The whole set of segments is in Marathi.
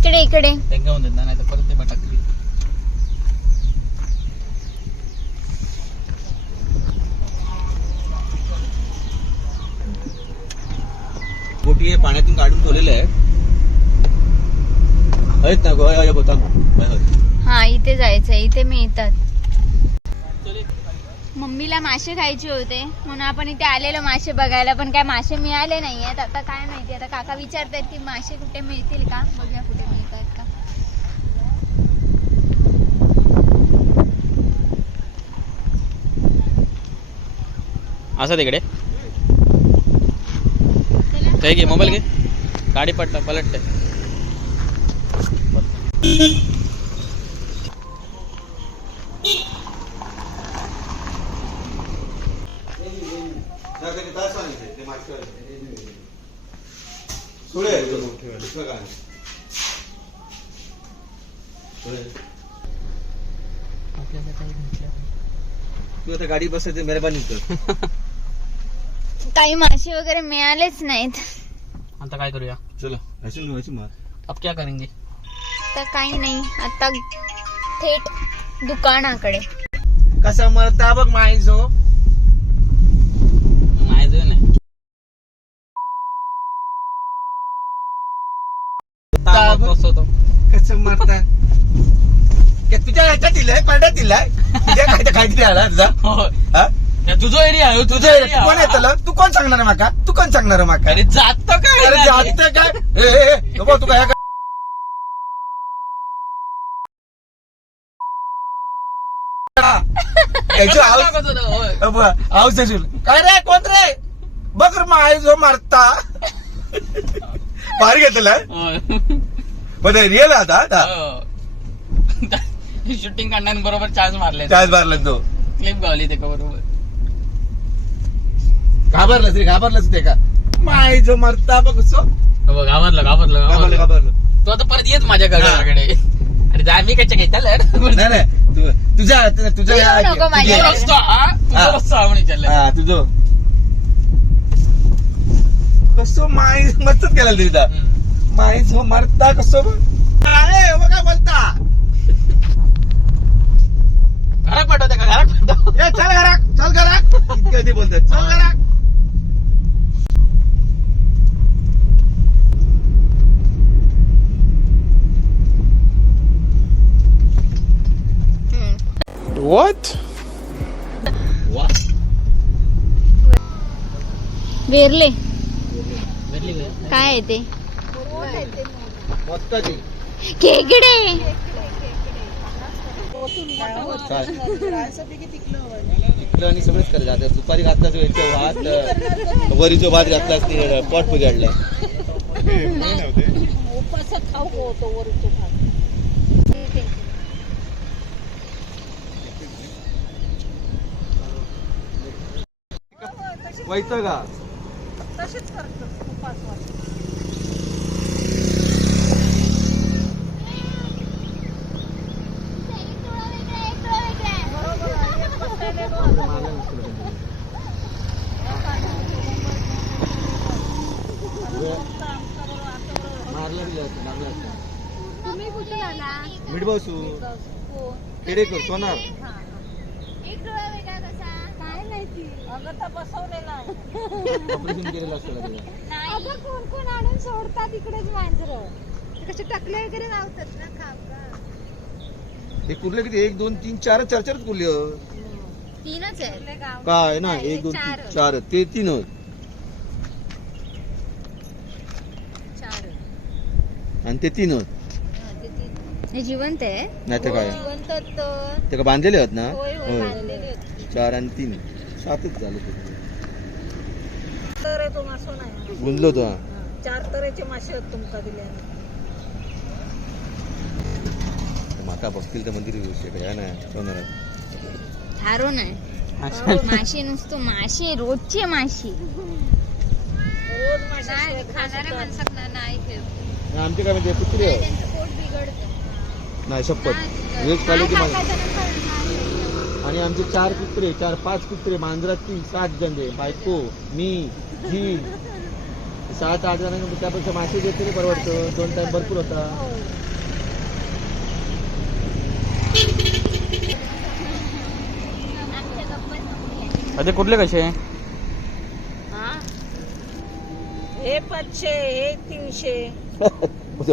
इकडे इकडे. नाही तर परत ते भटकली बोटी हे पाण्यातून काढून ठेवलेले आहेत. आहेत ना गोया या बोता हा इथे जायचंय. इथे मिळतात. मम्मीला मासे खायचे होते. म्हणून आपण इथे आलेलो मासे बघायला. पण काय मासे मिळाले नाहीयेत. आता काय माहिती? आता काका विचारतायत की मासे कुठे मिळतील का? बघूया कुठे मिळतात का असं तिकडे. ते घे मोबाईल घे. गाडी पडला पलटते तू आता गाडी बसायची मेहरबानी कर. काही मासे वगैरे मिळालेच नाहीत. आता काय करूया? चला व्हायची मार. अब क्या करेंगे? तर काही नाही आता थेट दुकानाकडे. कसा मरता बघ माहीच हो नाही. बसवतो. कसं मरता. काय तुझ्या ह्याच्यात दिलंय पांड्यात दिलाय तुझ्या काय काय दिले आला तुझा? हा? तुझा एरिया आहे तुझं तू कोण येतलं तू कोण सांगणार माका? तू कोण सांगणार माका? अरे जात काय अरे जात काय ए, ए, ए, नको तू काय आवाज असेल काय रे कोण रे? बघ रे माय जो मारता. भारी घेतलं पण रिअल आता आता शूटिंग बरोबर चान्स मारले. त्याच मारला तो. क्लिप गावली ते बरोबर? घाबरलाच रे घाबरलाच ते का? माय जो मारता बघ सो. हो, घाबरलं घाबरलं घाबरलं. घाबरलं घाबरलं. तू आता परत येत माझ्या घराकडे. अरे जा मी कच्च्या घेता नाही नाही तू- तुझ्या तुझ्या येऊ नको माझ्या तुझ्या- घरी. बसतो हा? तुझं हा. हा तुझं. कसो माय मस्तच केला तिथं हम्म. माय जो मारता कसो काय बघा बोलता. घरात पाठवते का? घरात पाठव. ए चल घरात चल घरात. इतके आधी बोलतात चल घरात. What? वा वेरले? काय आहे ते? खेकडे. इकडं आणि सगळंच करायचं आता दुपारी घातला जो भात वरी जो भात घातलास ते पॉट बिघडलाय. वैत का मारला दिला असता, लागला असता. तुम्ही कुठे आला? सोनार एक डोळा वेगळा कसा काय माहिती ऑपरेशन केलेलं असतं का त्याला? अगं कोण कोण आणून सोडतात इकडेच मांजर. कसे टकले वगैरे लावतात ना खापा. हे कुर्ले किती? एक दोन तीन चार चार चारच कुर्ले. हो. तीनच आहे काय? ना नाही, एक दोन चार. तीन चार ते तीन होत. चार आणि ते तीन. होत. हे जिवंत आहे. नाही तर काय? ते का बांधलेले आहेत ना? होय. चार आणि तीन. सातच झालं ते. गुंजलो तो हा. चार तऱ्हेचे मासे आहेत तुमका दिले माका बघतील तर मंदिर काय ना सोनारात थारो नाही माशी नुसतो माशी रोजची माशी रोज मासे खाणाऱ्या माणसांना नाही ठेव आमचे काय म्हणजे कुत्री आहे. त्यांचं पोट बिघडतं. नाही शपथ. व्हेज क्वालिटी आणि आमचे चार कुत्रे चार पाच कुत्रे मांजरात तीन सात जण बायको मी जी सात आठ जणांनी त्यापेक्षा मासे घेतले तरी परवडतं. दोन टाइम भरपूर होता. अरे कुठले कसे? हा? हे पाचशे हे तीनशे.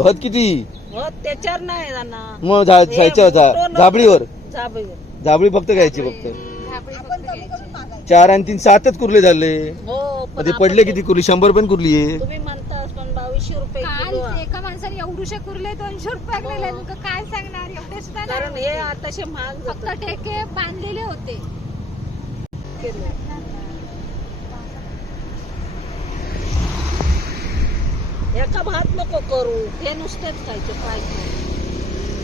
हत किती? त्याच्यावर नाही जाणार. मग झा- हे जायचं होता मोठं नको. झाबडीवर. झाबडीवर. झाबडी फक्त घ्यायची फक्त. चार आणि तीन सातच कुर्ले झाले. हो मग ते पडले किती कुर्ली? शंभर पण कुर्ली आहे. तुम्ही म्हणतास पण बावीसशे रुपये किलो काल आहे. एका माणसाने एवढूशे कुरले दोनशे रुपये हो. काय सांगणार? एवढे सुद्धा नाही कारण हे आताशे महाग फक्त ठेके बांधलेले होते. किलो. एका भात नको करू. ते नुसतेच खायचे काय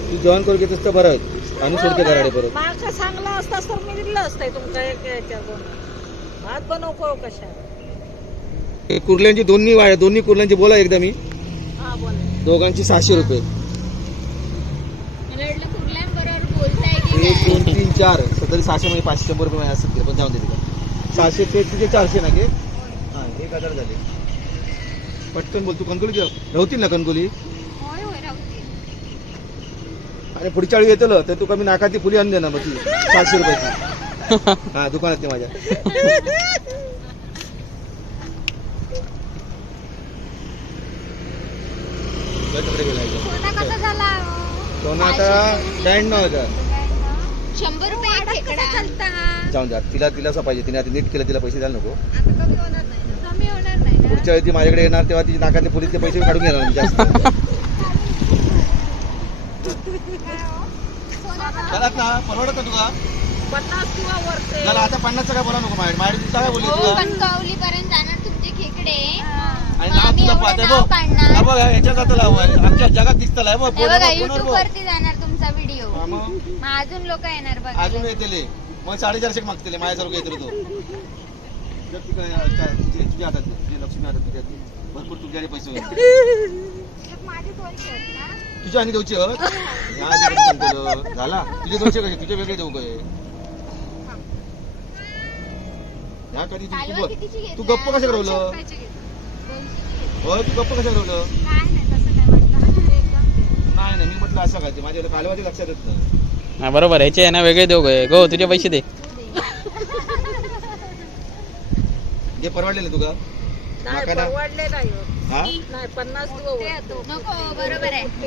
तू जेवण करू घेतोस तर बरं आणि सोडते घराडे परत. माका चांगला असतास तर मी दिलं असतंय तुमका एक याच्यातून. भात बनव करू कशा हे कुर्ल्यांची दोन्ही वाड्या दोन्ही कुर्ल्यांची बोला एकदा मी. हा बोल. दोघांची सहाशे रुपये. मला वाटलं कुर्ल्यांबरोबर बोलताय की एक दोन तीन चार. तरी सहाशे मध्ये पाचशे शंभर रुपये असतील ते, पण जाऊन दे तिला सहाशे ते तुझे चारशे ना गे? हा एक हजार झाले. पटकन बोल तू कणकोली नव्हती ना कणकोली आणि पुढच्या वेळी येतलं तर तू कमी नाकाती फुली आणून दे ना मग ती. सातशे रुपयाची हा दुकानात ते माझ्या. सोना आता ब्याण्णव हजार शंभर रुपये एक कसा खेकडा. चालता जाऊन द्या तिला तिला असं पाहिजे. तिने आता नीट केलं तिला पैसे द्यायला नको. आता कमी होणार नाही कमी होणार नाही ना? पुढच्या वेळी ती माझ्याकडे येणार तेव्हा तिच्या नाकातले फुलीतले पैसे मी काढून घेणार मी जास्त. चालत ना परवडत तुला? पन्नास किंवा वरते जरा आता पन्नासचं काय बोला नको माझ्या माझ्या दिवसा काय बोलली हो तुला? कणकवली पर्यंत जाणार तुमचे खेकडे. आणि नाव आम्ही तुझं एवढं पाहते नाव बघ. काढणार. हा बघ याच्या जातं लाव आमच्या जगात दिसतं लाय बघ हे बघा फोनवर- युट्यूब. वरती जाणार तुमचा व्हिडिओ हा मग? मग अजून लोक येणार अजून बघा येतेले मग साडेचारशे मागतेले माझ्यासारखं येतो तो. जर तिकडे चा- तुझे- तुझ्या हातात दे. तुझी लक्ष्मी हातात तुझ्या हाती. भरपूर तुझ्याकडे पैसे होईल माझे ना. तुझ्या आणि देऊची हत या आधी कसं केलं? झाला. तुझे दोनशे कसे? तुझे वेगळे देऊ काय ह्या कधी तू- तू तू? गप्प कसं रवलं. होय तू गप्प कसं रवलं काय नाही तसं नाही वाटलं. हा, एकदम ते. नाही नाही मी म्हटलं असं काय ते? माझ्या कालवाची लक्षात येत नाही. हा बरोबर ह्याचे आहे ना वेगळे देऊ गो गो तुझे पैसे दे. हे परवडले तुका नाही माका ना? परवडले नाही. हा? नाही पन्नास बरोबर आहे.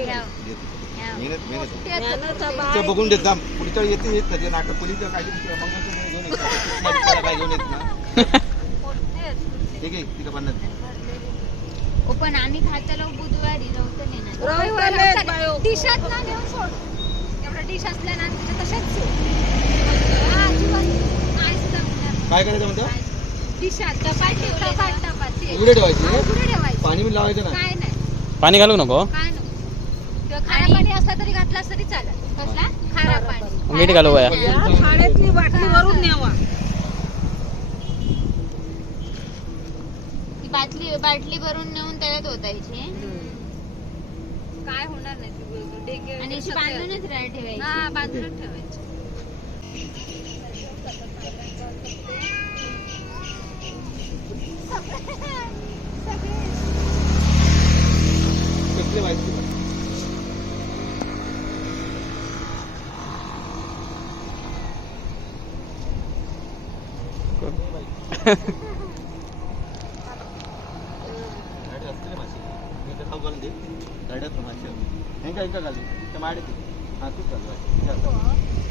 बघून देत पुढच्या वेळी येते येत त्याचे नाटक पोलीस काय घेऊन येत नाही. काय घेऊन येत ना ठीक आहे तिला पन्नास हो पण आम्ही खाताला बुधवारी. डिशात ना घेऊन सोड. एवढा डिश असला ना तशाच नाही. काय करायचं म्हणतो? डिशात टपात ते. उघडे ठेवायची? उघडे ठेवायचे. पाणी लावायचं ना काय नाही. पाणी घालू नको? काय नको किंवा खारा पाणी असला तरी घातलास तरी चालेल. कसला? खारा पाणी. मीठ घालू बाया. शाळेतली बाटली न्यावा. ती बाटली बाटली भरून नेऊन त्याच्यात ओतायची. काय होणार नाही ती डेंगे आणि अशी बांधूनच राह ठेवायची. हा बांधून ठेवायची कसले माहिती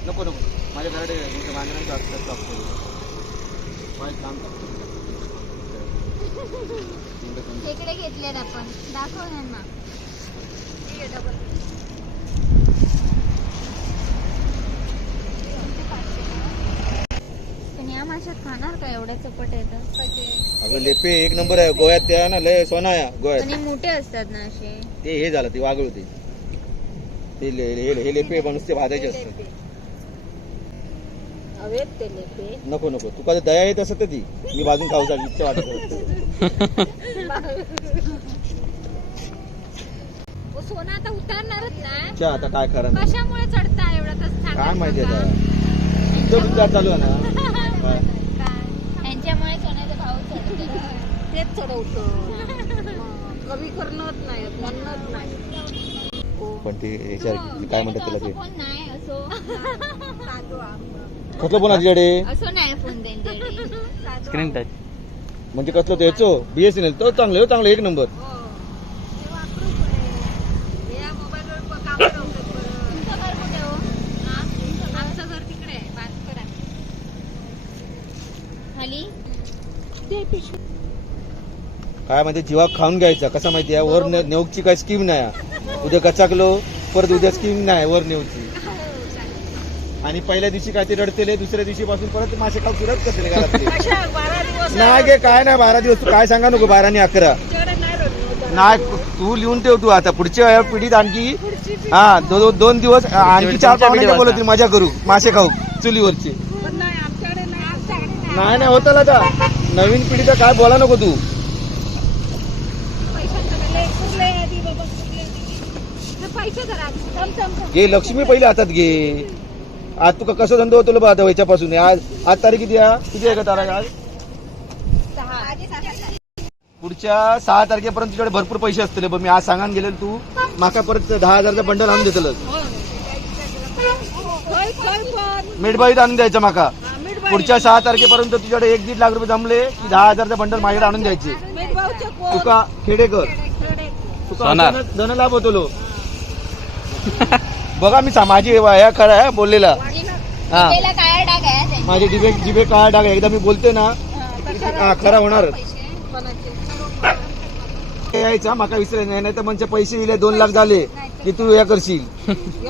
नको नको माझ्या घराडे मांजरांचं असतात माझं काम खेकडे घेतलेत आपण. दाखव त्यांना पण या माशात चपट अगं लेपे एक नंबर आहे. गोव्यात त्या ना लय सोना आहे गोव्यात. आणि मोठे असतात ना असे. ते हे झालं ते वागळ होते. ते ले- हे हे लेपे नुसते भाजायचे असतात. हवेत ते लेपे. नको नको. तुका जर दया येत असत ती. मी भाजून खाऊ साठी इच्छा वाटत होती. वो सोनं आता उतारणारच ना. अच्छा आता काय खरं नाही. कशामुळे चढता एवढा? तस काय माहिती आता? तुमचं विचार चालू आहे ना सोन्याचा भाव चढतो तेच चढवतो. कमी करणंच नाही म्हणणंच नाही पण ते याच्या- काय म्हणतात त्याला ते? असं फोन नाही असो. कसलं फोन तुझ्याकडे असो नाही फोन स्क्रीन टच म्हणजे कसलं ते? याचो? बीएसएनएल तो चांगलं हो चांगलं एक नंबर. या मोबाईलवर काम काय माहिती जीवा खाऊन घ्यायचा. कसा माहिती आहे? वर ने- नेऊकची काय स्कीम नाही उद्या गचाकलो परत उद्या स्कीम नाही वर नेऊची. आणि पहिल्या दिवशी काय ते रडतेले दुसऱ्या दिवशी पासून परत मासे खाऊ सुरुवात करते नाही गे काय नाही बारा दिवस. तू काय सांगा नको बारा आणि अकरा नाही तू लिहून ठेव तू आता. पुढच्या पिढीत आणखी हा दो- दो- दोन दिवस आणखी चार पाहुणे बोलवतील मजा करू. मासे खाऊ चुलीवरची. पण नाही आमच्याकडे नाही होतं आता. नवीन पिढीचं काय बोला नको तू पैशांकडे लय कुठले आधी बाबा कुठले आधी. हे पैसे जरा थम थम थम घे लक्ष्मी पहिले हातात घे. आज तुका कसं धंदो होतो बा आता व्हायच्यापासून आज आज तारीख किती आहे? किती आहे का तारीख आज? पुढच्या सहा तारखेपर्यंत तुझ्याकडे भरपूर पैसे असतील बघ मी आज सांगान गेले तू. माका परत दहा हजारचा बंडल आणून देतलं खय खय पण. मेडबाईत आणून द्यायचं माका. हा, मीठ बाई. पुढच्या सहा तारखेपर्यंत तुझ्याकडे एक दीड लाख रुपये जमले की दहा हजारचा बंडल माझ्याकडे आणून द्यायचे. मीठ भाऊचे कोण? तुका खेडेकर. खेडे. तुका सोनार. अचानक धन लाभ होतो लो. बघा मी माझी या खरं बोललेला. हा. डाग. माझे डिबे जिबे काळा टाका एकदा मी बोलते ना हा खरा होणार? यायचा माका विसरायचं नाही नाही तर म्हणजे पैसे दिले दोन लाख झाले की तू या करशील.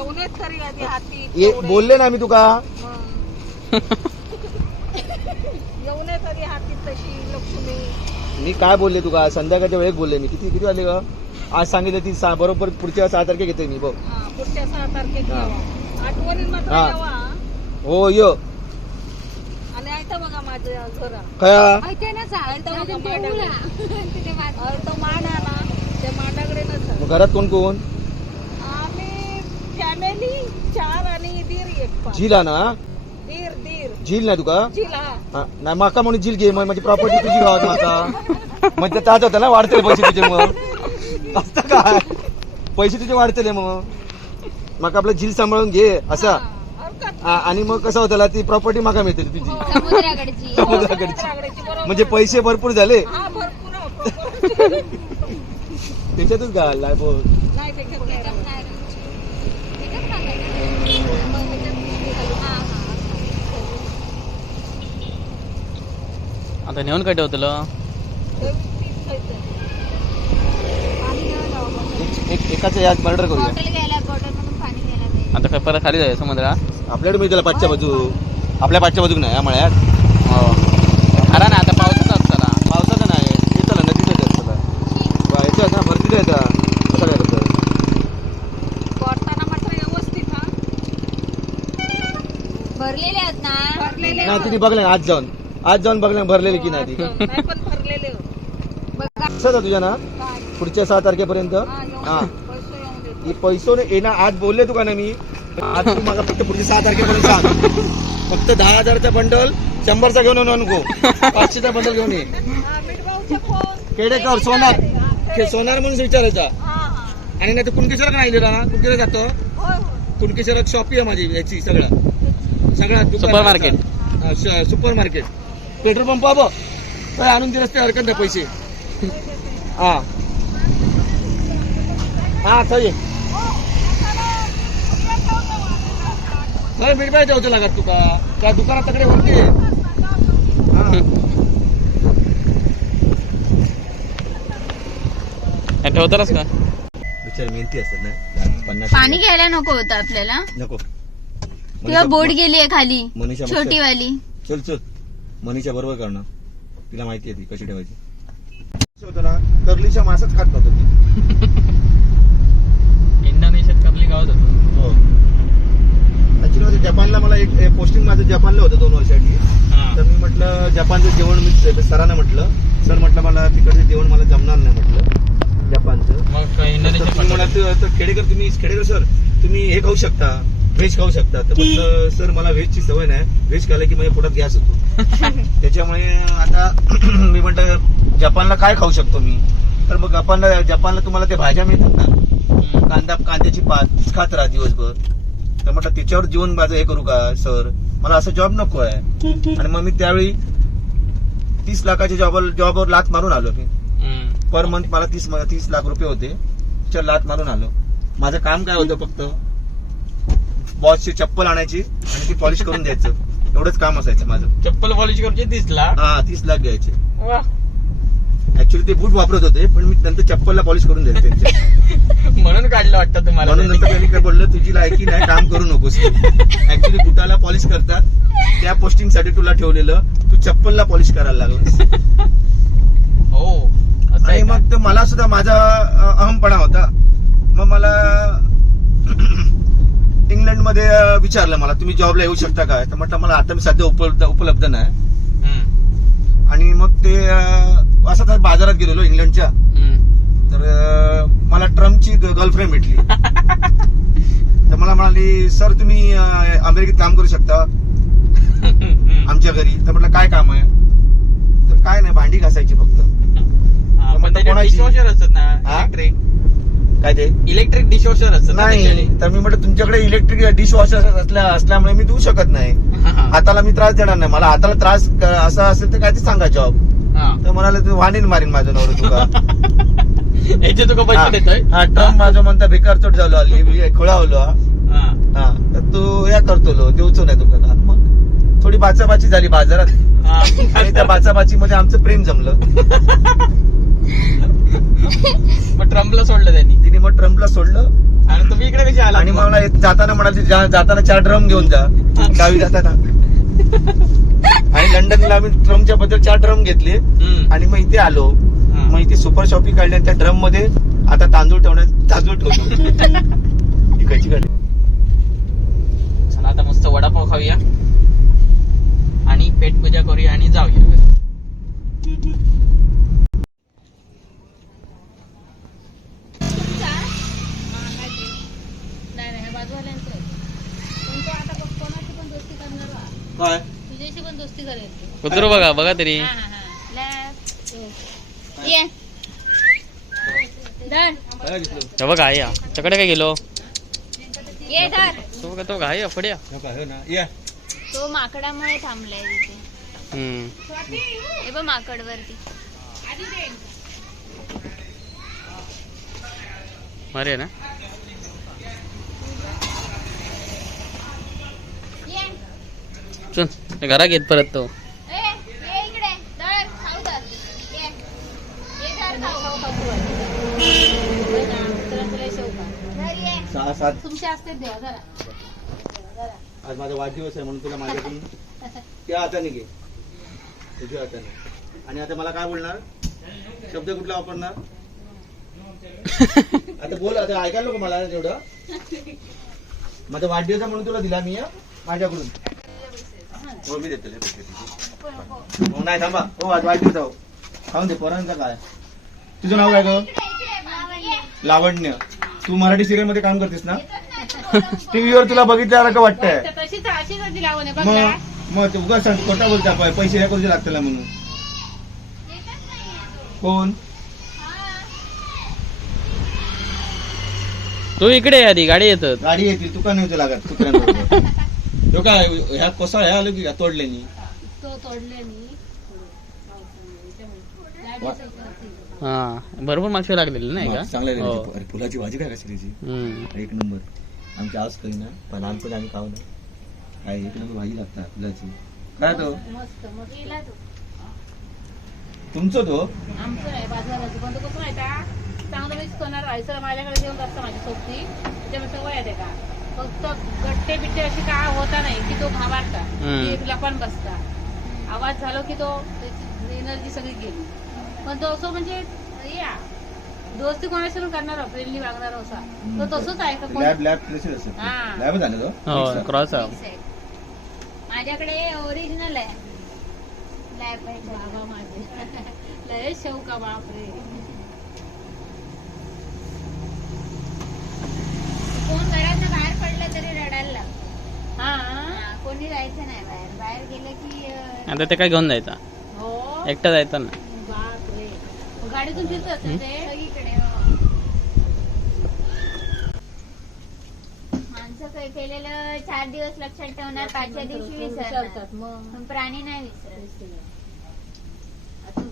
ये. बोलले ना मी तुका. मी काय बोलले तुका? संध्याकाळच्या वेळेत बोलले मी. किती किती वाजले ग? आज सांगितलं ती सहा बरोबर पुढच्या सहा तारखे घेते मी बघ. हा, पुढच्या सहा. यावा आठवणी मात्र हा. हो य. आणि ऐका बघा माझ्या घरा खया? माहितीये ना चालतं बघा ते मांडाकडे. उला. तिथे बात- अरे तो मांड आला त्या मांडाकडे नसत मग घरात कोण कोण? आम्ही फॅमिली चार आणि दीर एक झील हा ना? दीर दीर. झील नाही तुका? जिला हा, नाही माका म्हणून झील घे मग माझी प्रॉपर्टी तुझी गावात माका. मग ते ताज होता ना वाढतले पैसे तुझे मग. काय पैसे तुझे वाढतले मग माका आपलं झील सांभाळून घे असा हा, आणि मग कसं होतं ती प्रॉपर्टी माका मिळते तुझी समुद्राकडची समुद्राकडची बरोबर म्हणजे पैसे भरपूर झाले हा भरपूर. त्याच्यातच घाल नाही त्याच्यात नाही राहत. मग. हा, हा. आता नेऊन काय ठेवतलं ते. पाणी घ्यायला लावा मग. एक- एक एकाचं यात मर्डर करूया. बॉटल घ्यायला बॉटल मधून पाणी घ्यायला पाहिजे आता काय परत खाली जायचं समुद्रा आपल्याकडे मिळते पाचच्या बाजू आपल्या पाचच्या बाजूक नाही या मळ्यात? हो. अरे ना आता पावसाचा असताना पावसाचं नाही येतं ना नदीचं येतं त्याला याच्यात ना भरतीचं येतं कसं काय करतं वाटताना मात्र व्यवस्थित हा. भरलेले आहेत ना? भरलेले नाही तिने बघलं आज जाऊन. आज जाऊन बघलं भरलेली की नाही ती. नाही पण भरलेले हो. बघा कसं होतं तुझ्या ना काय? पुढच्या सहा तारखेपर्यंत? हा, हा. पैसे. ही पैसो येणार आज बोलले तुका ना मी. आज तू मला फक्त पुढच्या सहा तारखेपर्यंत सांग. फक्त दहा हजारचा बंडल शंभरचा घेऊन येऊ नको पाचशेचा बंडल घेऊन ये. हा. केडेकर सोनार. हे सोनार म्हणून विचारायचा. आणि नाही तर कुणकेश्वर नाही दिला ना? कुणकेश्वर जातो. कुणकेश्वरात शॉपी आहे माझी याची सगळा. सगळा Supermarket. Supermarket petrol pump बघ आणून दिलंस ते हरकत नाही पैसे. हा. हा चल मीठ पाहिजे होतं लागत तुका. त्या दुकानात तकडे होते. हा. काय ठेवतालच का? बिचार मेहनती असतात ना. पन्नास पाणी घ्यायला नको होतं आपल्याला. नको. किंवा बोट गेली आहे खाली मनीषा मस्त- छोटी वाली चल चल. मनीषा बरोबर करणार तिला माहिती आहे ती कशी ठेवायची. होतं ना कर्लीच्या मासच खात नव्हतं ती गावात होतो. हो. ऍक्च्युली जपानला मला एक पोस्टिंग माझं जपानला होतं दोन वर्षासाठी तर मी म्हटलं जपानचं जेवण मी सरांना म्हटलं. सर म्हटलं मला तिकडचं जेवण मला जमणार नाही म्हटलं. जपानचं. मग तर तुम्ही म्हणाल तर खेडेकर तुम्ही खेडेकर सर तुम्ही हे खाऊ शकता व्हेज खाऊ शकता. तर म्हटलं सर मला व्हेजची सवय नाही. व्हेज खाल्लं की माझ्या पोटात गॅस होतो. त्याच्यामुळे आता मी म्हटलं जपानला काय खाऊ शकतो मी? तर मग जपानला जपानला तुम्हाला ते भाज्या मिळतात ना. कांदा कांद्याची पात खात राहा दिवसभर. तर म्हटलं त्याच्यावर जीवन माझं हे करू का सर? मला असं जॉब नको आहे. आणि मग मी त्यावेळी तीस लाखाच्या जॉबवर जॉबवर लात मारून आलो मी. पर मंथ मला तीस तीस लाख रुपये होते. त्याच्यावर लात मारून आलो. माझं काम काय होतं फक्त? बॉसची चप्पल आणायची आणि ती पॉलिश करून द्यायचं. एवढंच काम असायचं माझं. चप्पल पॉलिश करूचे दिसला हा तीस लाख घ्यायचे. ऍक्च्युली ते बूट वापरत होते पण मी नंतर चप्पलला पॉलिश करून द्यायचे त्यांच्या म्हणून काढलं वाटतं तुम्हाला म्हणून नंतर त्यांनी काय बोललं तुझी लायकी नाही काम करू नकोस. ऍक्च्युली बुटाला पॉलिश करतात त्या पोस्टिंगसाठी तुला ठेवलेलं तू चप्पलला पॉलिश करायला लागलास. हो आणि? मग मला सुद्धा माझा अहमपणा होता. मग मला इंग्लंडमध्ये अ, विचारलं मला तुम्ही जॉबला येऊ शकता काय तर म्हटलं मला आता मी सध्या उपलब्ध उपलब्ध नाही. आणि मग ते अ, असं तर बाजारात गेलेलो इंग्लंडच्या. तर मला ट्रम्पची गर्लफ्रेंड भेटली तर मला म्हणाली सर तुम्ही अमेरिकेत काम करू शकता. आमच्या घरी तर म्हटलं काय काम आहे तर काय नाही भांडी घासायची फक्त कोणाची? डिशवॉशर काय ते इलेक्ट्रिक डिशवॉशर असतात ना नाही. तर मी म्हटलं तुमच्याकडे इलेक्ट्रिक डिश वॉशर असल्या असल्यामुळे मी देऊ शकत नाही. हाताला मी त्रास देणार नाही मला हाताला त्रास असा असेल तर काय ते सांगा जॉब. तर म्हणाले तू वाणीन मारीन माझं नवरं तुका. याचे तुका पैसे देतोय? हा ट्रम्प माझं म्हणता बेकार चोट झालो आली खोळावलो हा. हा. हा. तर तू या करतो देऊचो नाही तुका काम मग थोडी बाचाबाची झाली बाजारात. हा. आणि त्या बाचाबाची मध्ये आमचं प्रेम जमलं. मग ट्रम्पला सोडलं त्यांनी. तिने मग ट्रम्पला सोडलं. आणि तुम्ही इकडे कशी आला आणि मला येत- जाताना म्हणाली "जा- जाताना चार ड्रम घेऊन जा. गावी जाताना. आणि लंडनला आम्ही ट्रमच्या बद्दल चार ड्रम घेतले. आणि मग इथे आलो. मग इथे सुपर शॉपिंग काढली त्या ड्रममध्ये आता तांदूळ ठेवण्यात तांदूळ ठेवतो. इकडची गाडी. चला आता मस्त वडापाव खाऊया. आणि पेट पूजा करूया आणि जाऊया. काय? दोस्ती. कुत्रू बघा बघा तरी. हा, हा, हा. ये. धर. हे बघा या. त्याकडे काय गेलो? ये धर. तो बघा तो घाई फड्या हो का, हो ना. या. तो माकडामुळे थांबलाय तिथे. हम्म. हे बघ माकड वरती अरे ना. ये. चल. घरा घेत परत तो. असते देवा जरा आज माझा वाढदिवस आहे म्हणून तुला माझ्याकडून त्या हाताने घे. तुझ्या हाताने. आणि आता मला काय बोलणार? शब्द कुठला वापरणार? आता बोल आता ऐकायला नको मला तेवढं माझा वाढदिवस आहे म्हणून तुला दिला मी माझ्याकडून. हो मी देतो. हो नाही थांबा. हो आज वाढदिवस आहे हो. खाऊन दे पोरांचा काय? तुझं नाव काय ग? लावण्य. तू मराठी सिरियलमध्ये काम करतेस ना? टीव्हीवर तुला बघितल्यासारखं वाटतंय. ना. मग मग ते उगाच सांग खोटा बोलता पाय पैसे हे करू लागतील म्हणून. कोण? तू इकडे आधी गाडी येतात गाडी येतील तुका नाही होतं लागत? कुत्र्यांबरोबर तो काय ह्या कोसा ह्या आलो की का तोडल्यानी तो तोडले मी वा- हा भरपूर मागच्या लागलेली नाही का? चांगल्या हो. अरे फुलाची भाजी काय कशी त्याची हम्म. एक नंबर. आमची आज काही ना पण लहानपणी आम्ही खाऊ ना. काय एक नंबर भाजी लागतात फुलाची. काय तो? मस्त मग गेला तो. तुमचं तो? आमचं आहे बाजाराचं. पण तो कसं माहिती आहे? चांगलं मिक्स करणार राहायचं माझ्याकडे येऊन असतं माझी सोबती त्याच्यामुळे सवय आहे का? फक्त गट्टे बिट्टे अशी काय होता नाही की तो घाबरता हम्म. की एक लपण बसता. आवाज झालो की तो त्याची एनर्जी सगळी गेली. पण तो असं म्हणजे या. दोस्ती कोणाशी पण करणार फ्रेंडली वागणार असा. तो तसंच आहे का कोण- लॅब लॅब तसेच असत. हा. तो? हो आहे. क्रॉस आहे. आहे. माझ्याकडे ओरिजिनल आहे. लॅब आहे. बाबा माझे. लय शेव का बापरे कोण घरात बाहेर लागतं. हा. कोणी जायचं नाही बाहेर. बाहेर गेलं की अं, आता ते काय घेऊन जायचा? हो. एकटा जायचा ना? बापरे. गाडीतून फिरतात ना ते? सगळीकडे हो. माणसं काय केलेलं चार दिवस लक्षात ठेवणार पाचव्या दिवशी विसरतात मग. पण प्राणी नाही विसरत.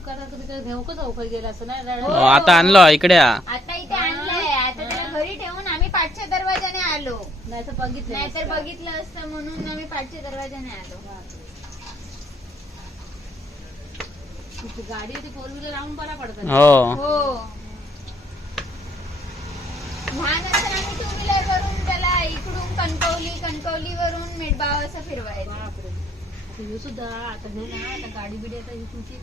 तर तर घेऊकच अवघड गेला असं ना हो, आता आणलं इकडे या. आता इथे आणलंय. आता त्याला घरी ठेवून पाचच्या दरवाजाने आलो. नाही तर बघितलं नाहीतर बघितलं असतं म्हणून आम्ही पाचच्या दरवाजाने आलो. गाडी ती फोर व्हीलर लावून बरा पडतात हो. हो. असताना आम्ही टू व्हीलर वरून त्याला इकडून कणकवली कणकवली वरून मेडबाव असं फिरवायचं. बापरे. आता सुद्धा आता ना आता गाडी बिडी आता ही तुमची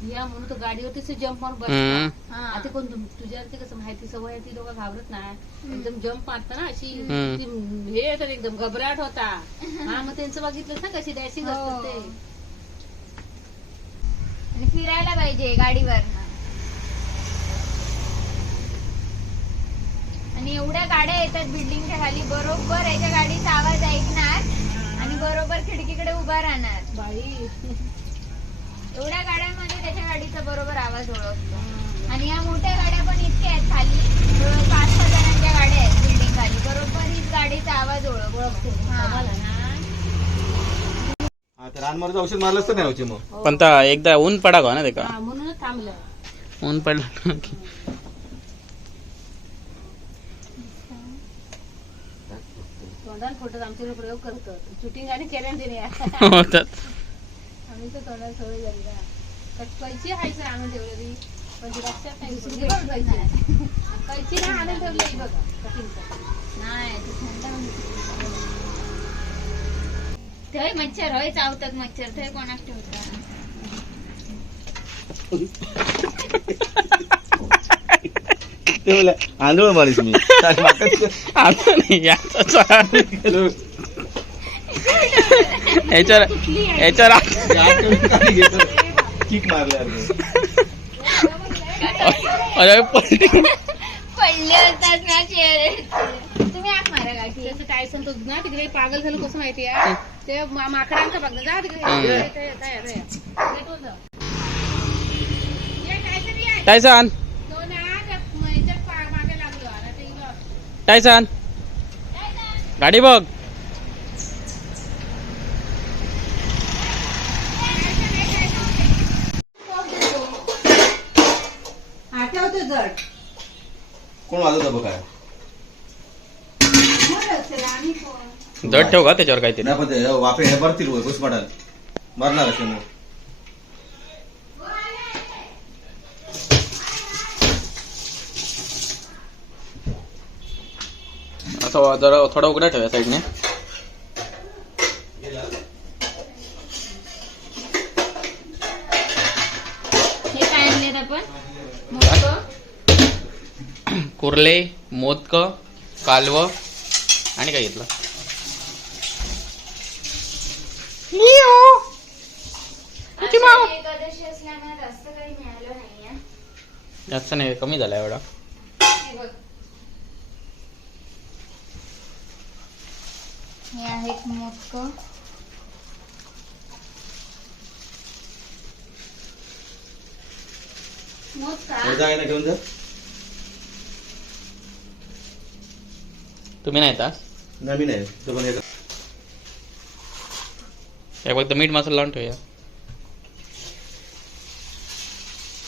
या म्हणून तर गाडीवरती जम्प मारून हा. आता कोण तुझ्यावरती कसं माहिती सवय आहे ती लोक घाबरत नाही. एकदम जम्प मारता ना अशी. ती हे येतात एकदम घबराट होता. हा मग त्यांचं बघितलं ना कशी डॅशिंग असतात हो. ते. आणि फिरायला पाहिजे गाडीवर. आणि एवढ्या गाड्या येतात बिल्डिंगच्या खाली बरोबर याच्या गाडीचा आवाज ऐकणार आणि बरोबर खिडकीकडे उभा राहणार. बाई. एवढ्या गाड्यांमध्ये त्याच्या गाडीचा बरोबर आवाज ओळखतो. आणि या मोठ्या गाड्या पण इतक्या आहेत खाली. पाच सहा जणांच्या गाड्या आहेत बिल्डिंग खाली बरोबर हीच गाडीचा आवाज ओळख ओळखतो. हा. हा रानमारचं औषध मारलं असतं नाही मग? पण ता एकदा ऊन पडा गो ना ते का? हा, म्हणूनच थांबलं. ऊन पडलं की. तोंडात फोटो आमच्याकडे प्रयोग करतात शूटिंग आणि केल्याने होतात आम्ही तर तोंडात सवय झाली ना. कच- कैची हायचं आणून ठेवलेली पण ती लक्षात नाही दुसरी बघ कैची कैची नाही आणून ठेवली बघा. कटिंगचं नाही ते थंड. थंय मच्छर. होय चावतात मच्छर. थंय कोणाक ठेवतात. आंधळ मारीस मी. नाही किक मारले अरे. पडले. होतात ना चेहरे. तुम्ही मारा गाठी टायसन तो ना तिकडे पागल झालं कसं माहिती आहे? ते माकडांचं बघ जा तिकडे. टायसन. टायसन. तो ना त्या म- याच्यात पा- मागे लागलो आणि ते इला- टायसन गाडी बघ कोण वाजवतं बघ काय? जड ठेव का त्याच्यावर काहीतरी? नाही पण ते वाफे हे भरतील होय घुसमटाल मरणार असे मग असं जरा थोडा उघडा ठेवा साईडने. कुर्ले मोदक कालव आणि काय घेतलं? जास्त नाही कमी झाला एवढा. हे हे आहेत मोदक. घेऊन जा. तुम्ही नाही येता? नवीन आहे तो पण एक त्या फक्त मीठ मसाला लावून ठेवूया.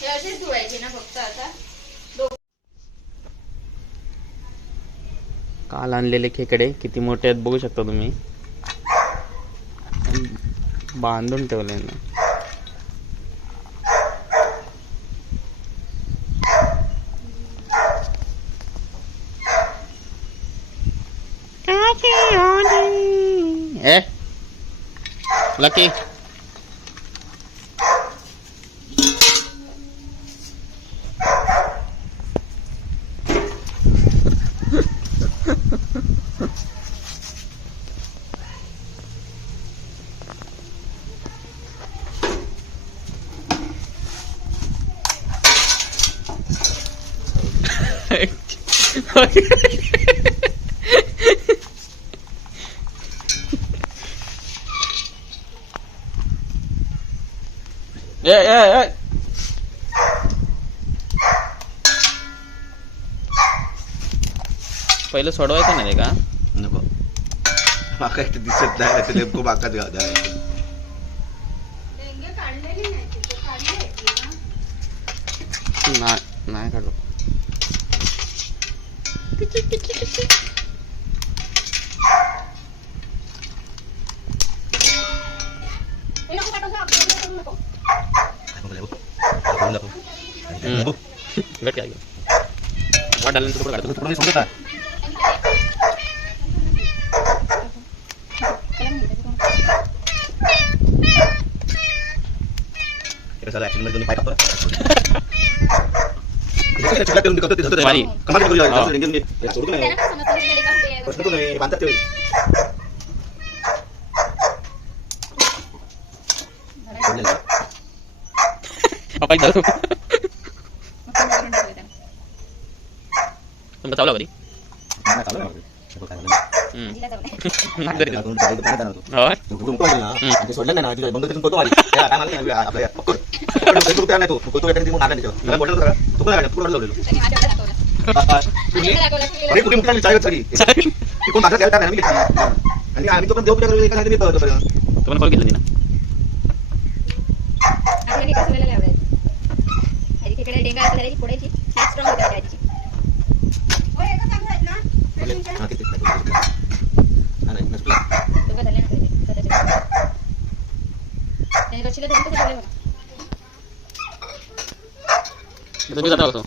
हे असेच धुवायचे ना फक्त आता? काल आणलेले खेकडे किती मोठे आहेत बघू शकता तुम्ही. बांधून ठेवले ना. ए लकी ए त्याला सोडवायचं नाही का? नको. माका दिसत नाही ते नेमकं माकाच घालता नाही काढू. Bakit sa pero hindi ko tutulog. Mali. Kamali ko yun. Kasi hindi ko tulog na. Kasi ito na ibantat yun. Okay daw. Ang tawag lagi. Ang tawag lagi. Hmm. Oh. तू तयार नाही तू तू नाही त्याच्यावर तुला बॉटल अरे कुठे मुठा चालेल सगळी कोण माझा आणि आम्ही तो पण देऊ तुझ्याकडे नाही मी तुम्हाला कॉल केला నువ్వు కదా అవుతున్నావు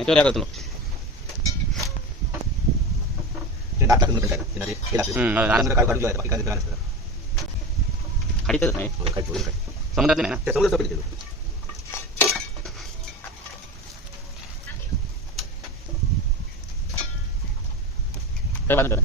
ఇంట్లో లేకపోతున్నావు కడితుంది సముద్రట్లేనా సముద్రం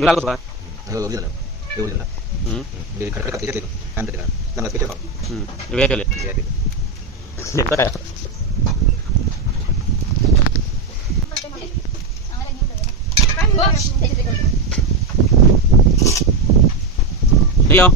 നിങ്ങളാണല്ലോ സാർ വിവേകല്ലേ എന്താ അയ്യോ